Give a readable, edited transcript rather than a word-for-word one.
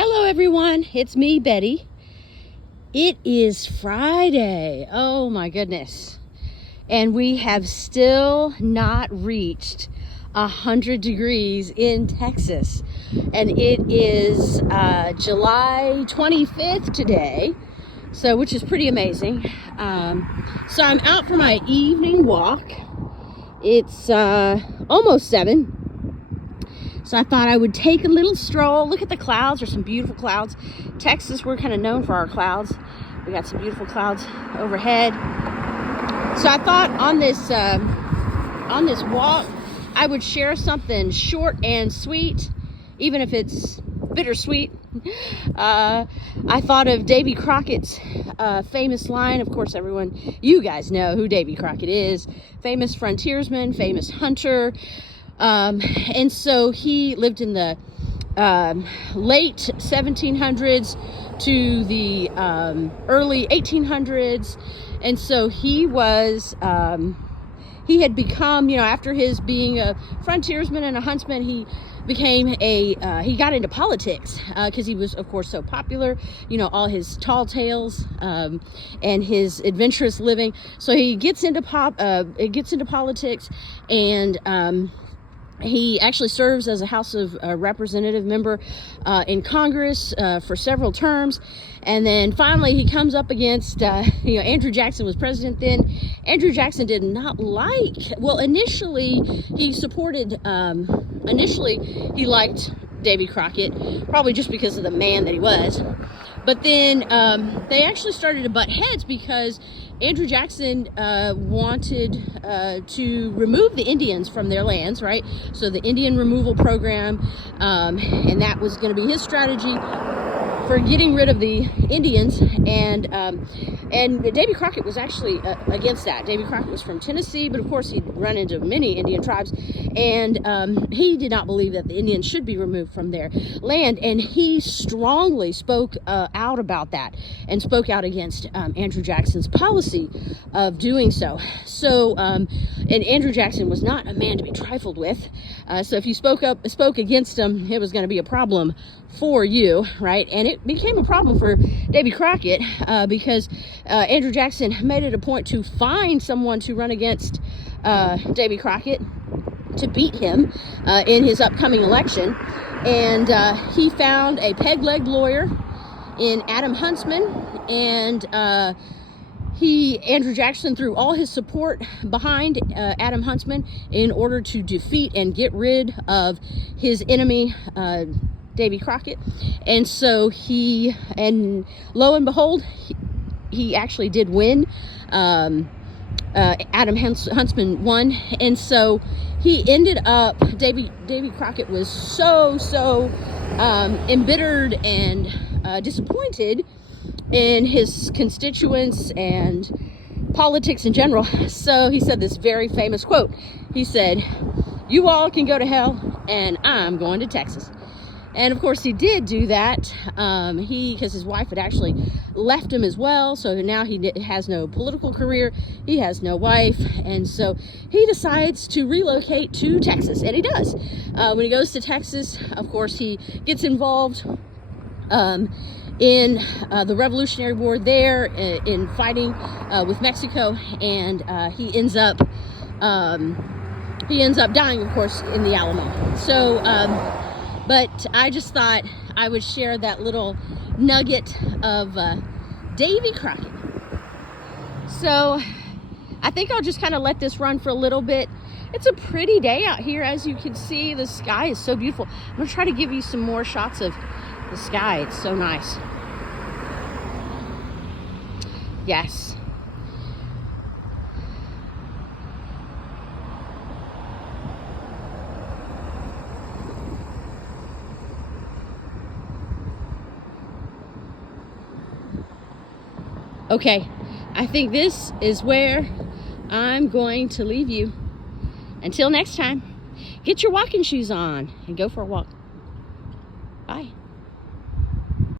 Hello everyone, it's me, Betty. It is Friday. Oh my goodness. And we have still not reached 100 degrees in Texas. And it is July 25th today, which is pretty amazing. So I'm out for my evening walk. It's almost 7. So I thought I would take a little stroll, look at the clouds. There's some beautiful clouds. Texas, we're kind of known for our clouds. We got some beautiful clouds overhead. So I thought on this walk, I would share something short and sweet, even if it's bittersweet. I thought of Davy Crockett's famous line. Of course, you guys know who Davy Crockett is. Famous frontiersman, famous hunter. And so he lived in the late 1700s to the early 1800s. And so he had become, after his being a frontiersman and a huntsman, he became he got into politics because he was, of course, so popular, all his tall tales and his adventurous living. So he gets into politics, and he actually serves as a House of Representative member in Congress for several terms. And then finally he comes up against, Andrew Jackson was president then. Andrew Jackson did not initially he liked Davy Crockett, probably just because of the man that he was. But then they actually started to butt heads because Andrew Jackson wanted to remove the Indians from their lands, right? So the Indian removal program, and that was going to be his strategy for getting rid of the Indians. And Davy Crockett was actually against that. Davy Crockett was from Tennessee, but of course he'd run into many Indian tribes, and he did not believe that the Indians should be removed from their land, and he strongly spoke out about that and spoke out against Andrew Jackson's policy of doing so. So, and Andrew Jackson was not a man to be trifled with. So if you spoke against him, it was going to be a problem for you, right? And it became a problem for Davy Crockett because Andrew Jackson made it a point to find someone to run against Davy Crockett to beat him in his upcoming election. And he found a peg-legged lawyer in Adam Huntsman, and Andrew Jackson threw all his support behind Adam Huntsman in order to defeat and get rid of his enemy, Davy Crockett. And so lo and behold, he actually did win. Adam Huntsman won, and so he ended up, Davy Crockett was so embittered and disappointed in his constituents and politics in general. So he said this very famous quote. He said, "You all can go to hell, and I'm going to Texas." And of course he did do that, because his wife had actually left him as well. So now he has no political career. He has no wife. And so he decides to relocate to Texas. And he does. When he goes to Texas, of course, he gets involved in the Revolutionary War there, in fighting with Mexico. And he ends up dying, of course, in the Alamo. So, but I just thought I would share that little nugget of Davy Crockett. So I think I'll just kind of let this run for a little bit. It's a pretty day out here. As you can see, the sky is so beautiful. I'm going to try to give you some more shots of the sky. It's so nice. Yes. Okay, I think this is where I'm going to leave you. Until next time, get your walking shoes on and go for a walk. Bye.